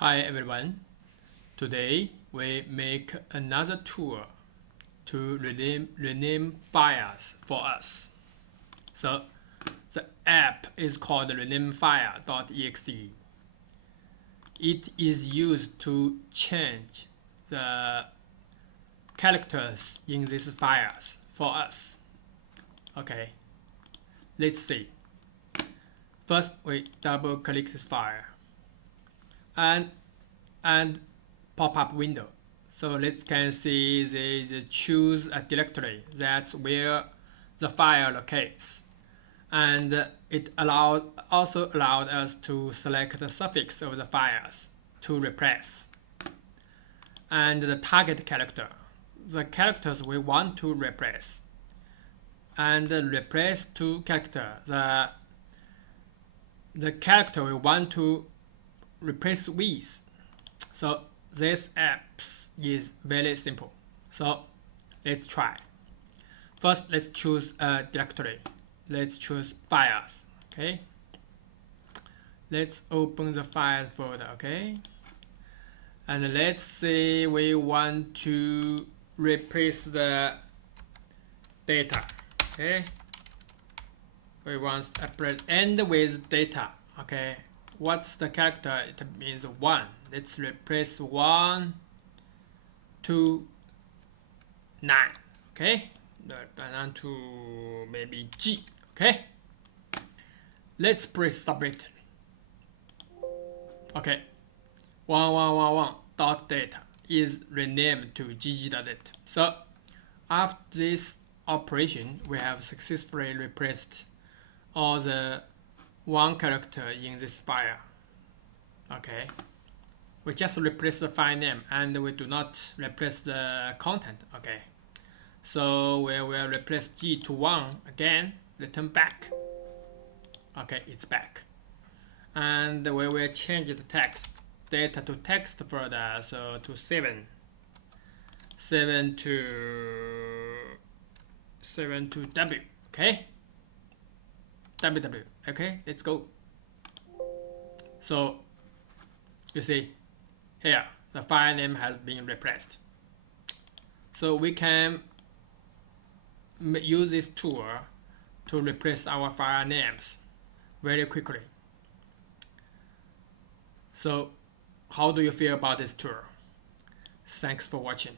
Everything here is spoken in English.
Hi everyone, today we make another tool to rename files for us. So the app is called renamefile.exe. It is used to change the characters in these files for us. Okay, let's see. First we double click this file and pop-up window. So let's can see they choose a directory. That's where the file locates. And it also allowed us to select the suffix of the files to replace. And the target character, the characters we want to replace. And replace to character, the character we want to replace with. So this app is very simple. So let's try. First, let's choose a directory. Let's choose files. Okay. Let's open the files folder. Okay. And let's say we want to replace the data. Okay. We want to end with data. Okay. What's the character? It means 1. Let's replace 1 to 9. Okay, and to maybe G. Okay, let's press submit. Okay, 1111 dot data is renamed to gg.data. So after this operation, we have successfully replaced all the one character in this file. Okay, we just replace the file name and we do not replace the content. Okay, so we will replace G to 1 again, return back. Okay, it's back. And we will change the text data to text further, so to 7 to W. Okay, WW. Okay, let's go. So you see here the file name has been replaced. So we can use this tool to replace our file names very quickly. So how do you feel about this tool? Thanks for watching.